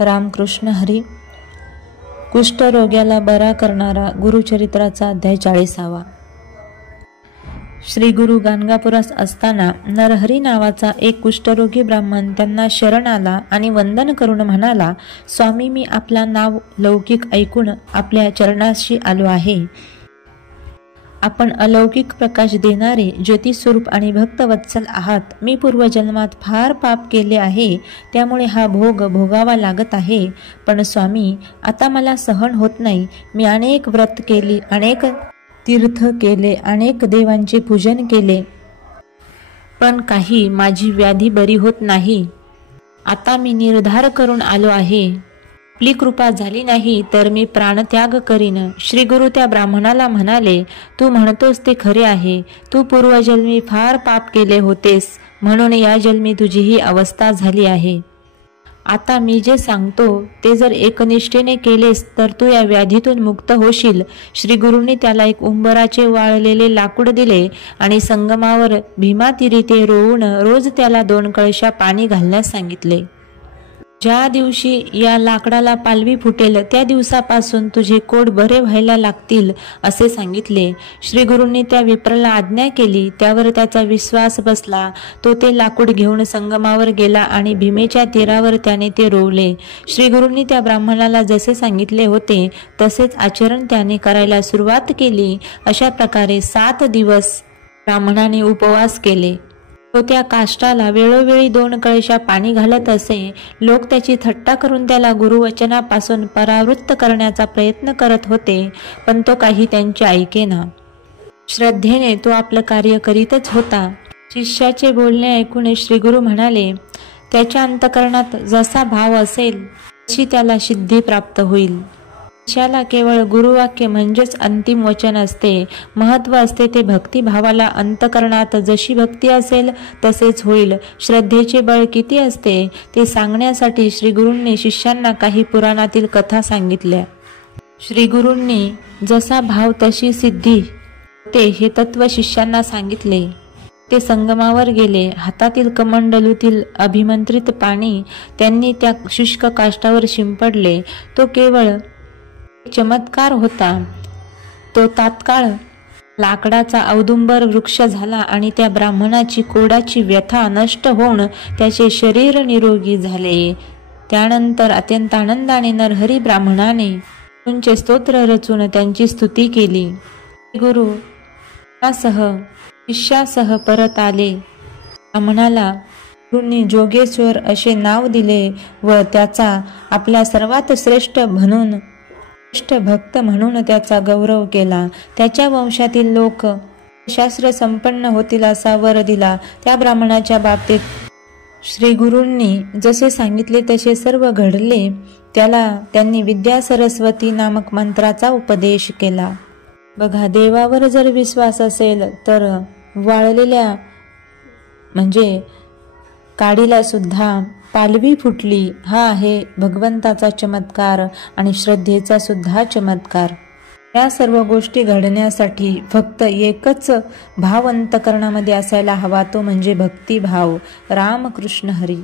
रामकृष्ण हरी. कुष्ठरोग्याला बरा करणारा गुरुचरित्राचा अध्याय 40. श्री गुरु गाणगापुरास असताना नरहरी नावाचा एक कुष्ठरोगी ब्राह्मण त्यांना शरण आला आणि वंदन करून म्हणाला, स्वामी, मी आपला नाव लौकिक ऐकून आपल्या चरणाशी आलो आहे. आपण अलौकिक प्रकाश देणारे ज्योतिस्वरूप आणि भक्तवत्सल आहात. मी पूर्वजन्मात फार पाप केले आहे, त्यामुळे हा भोग भोगावा लागत आहे. पण स्वामी, आता मला सहन होत नाही. मी अनेक व्रत केली, अनेक तीर्थ केले, अनेक देवांचे पूजन केले, पण काही माझी व्याधी बरी होत नाही. आता मी निर्धार करून आलो आहे. आपली कृपा झाली नाही तर मी प्राणत्याग करीन. श्री गुरु त्या ब्राह्मणाला म्हणाले, तू म्हणतोस ते खरे आहे. तू पूर्वजन्मी फार पाप केले होतेस, म्हणून या जन्मी तुझी ही अवस्था झाली आहे. आता मी जे सांगतो ते जर एकनिष्ठेने केलेस तर तू या व्याधीतून मुक्त होशील. श्री गुरूंनी त्याला एक उंबराचे वाळलेले लाकूड दिले आणि संगमावर भीमातीरी ते रोवून रोज त्याला 2 कळशा पाणी घालण्यास सांगितले. ज्या दिवशी या लाकडाला पालवी फुटेल त्या दिवसापासून तुझे कोड बरे व्हायला लागतील असे सांगितले. श्री गुरूंनी त्या विप्राला आज्ञा केली. त्यावर त्याचा विश्वास बसला. तो ते लाकूड घेऊन संगमावर गेला आणि भीमेच्या तीरावर त्याने ते रोवले. श्री गुरूंनी त्या ब्राह्मणाला जसे सांगितले होते तसेच आचरण त्याने करायला सुरुवात केली. अशा प्रकारे 7 दिवस ब्राह्मणाने उपवास केले. तो त्या काष्टाला वेळोवेळी 2 कळशा पाणी घालत असे. लोक त्याची थट्टा करून त्याला गुरुवचनापासून परावृत्त करण्याचा प्रयत्न करत होते, पण तो काही त्यांचे ऐकेना. श्रद्धेने तो आपलं कार्य करीतच होता. शिष्याचे बोलणे ऐकून श्री गुरु म्हणाले, त्याच्या अंतकरणात जसा भाव असेल तशी त्याला सिद्धी प्राप्त होईल. शिष्याला केवळ गुरुवाक्य म्हणजेच अंतिम वचन असते. महत्व असते ते भक्तिभावाला. अंतकरणात जशी भक्ती असेल तसेच होईल. श्रद्धेचे बळ किती असते ते सांगण्यासाठी श्री गुरूंनी शिष्यांना काही पुराणातील कथा सांगितल्या. श्री गुरूंनी जसा भाव तशी सिद्धी ते हे तत्व शिष्यांना सांगितले. ते संगमावर गेले. हातातील कमंडलूतील अभिमंत्रित पाणी त्यांनी त्या शुष्क काष्टावर शिंपडले. तो केवळ चमत्कार होता. तो तात्काळ लाकडाचा औदुंबर वृक्ष झाला आणि त्या ब्राह्मणाची कोडाची व्यथा नष्ट होऊन त्याचे शरीर निरोगी झाले. त्यानंतर अत्यंत आनंदाने नरहरी ब्राह्मणाने गुरूंचे स्तोत्र रचून त्यांची स्तुती केली. गुरु शिष्यासह परत आले. ब्राह्मणाला गुरूंनी जोगेश्वर असे नाव दिले व त्याचा आपला सर्वात श्रेष्ठ भक्त म्हणून त्याचा गौरव केला. त्याच्या वंशातील लोक शास्त्र संपन्न होतील असा वर दिला. त्या ब्राह्मणाच्या बाबतीत श्री गुरूंनी जसे सांगितले तसे सर्व घडले. त्याला त्यांनी विद्या सरस्वती नामक मंत्राचा उपदेश केला. बघा, देवावर जर विश्वास असेल तर वाळलेल्या म्हणजे काडीला सुद्धा पालवी फुटली. हा आहे भगवंताचा चमत्कार आणि श्रद्धेचा सुद्धा चमत्कार. या सर्व गोष्टी घडण्यासाठी फक्त एकच भाव अंतकरणामध्ये असायला हवा, तो म्हणजे भक्तिभाव. रामकृष्ण हरी.